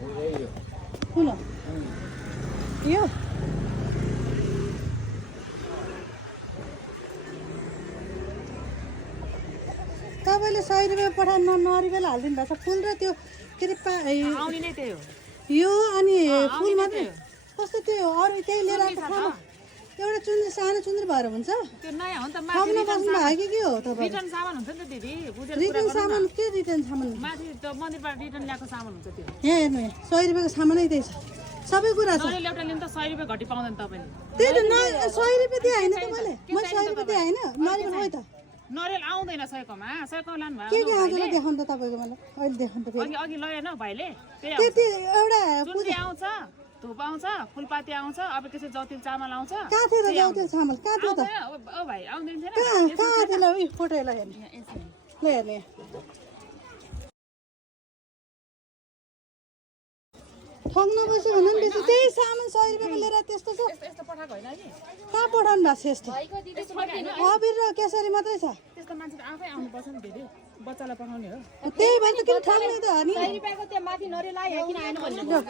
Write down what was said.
कुन यो तपाईँले 100 रुपियाँ पठाउनु नरिवेल हालिदिनु भएको छ फुल र त्यो के अरे यो अनि फुल मात्रै कस्तो त्यो अरू केही लिएर आएको खानु एउटा चुन्द्री सानो चुन्द्री भएर हुन्छ त्यो नयाँ हो नि त खाउन बस्नु भयो कि हो तपाईँ रिटर्न सामान हुन्छ नि त दिदी रिटर्न सामान के रिटर्न सामान माथि त मन्दिरबाट रिटर्न ल्याएको सामान हुन्छ त्यो यहाँ हेर्नु यहाँ 100 रुपियाँको सामानै त्यही छ सबै कुरा छ नरिवल एउटा लिनु त 100 रुपियाँ घटी पाउँदैन तपाईँले त्यही त 100 रुपियाँ दिए होइन तपाईँले मैले 100 रुपियाँ दिए होइन नरिवल खोइ त नरिवल आउँदैन 100 मा 100 लानु के भयो आउँछ देखाउनु त तपाईँको मलाई अहिले देखाउनु त फेरि अघि लगेन भाइले त्यही त्यति एउटा चुन्नी आउँछ धुप आउँछ फुलपाती आउँछ अब त्यसै जौतिल चामल आउँछ कहाँ थियो त जाउँ त्यो चामल कहाँ थियो त ओ भाइ आउँदैन थिएन कहाँ थियो ल उयो फोटो ल हेर्नु ल हेर्नु ठग्नु बस्यो भने पनि बेसी त्यही सामान 100 रुपियाँको लिएर त्यस्तो छ यस्तो पठाएको होइन नि कहाँ पठाउनु भएको छ यस्तो अबिर र केसरी मात्रै छ त्यस्तो मान्छे त आफै आउनुपर्छ नि दिदी बच्चालाई पठाउने हो त्यही भएर त किन ठग्नु त हो नि 100 रुपियाँको त्यो माथि नरिवल आयो किन आएन भन्नु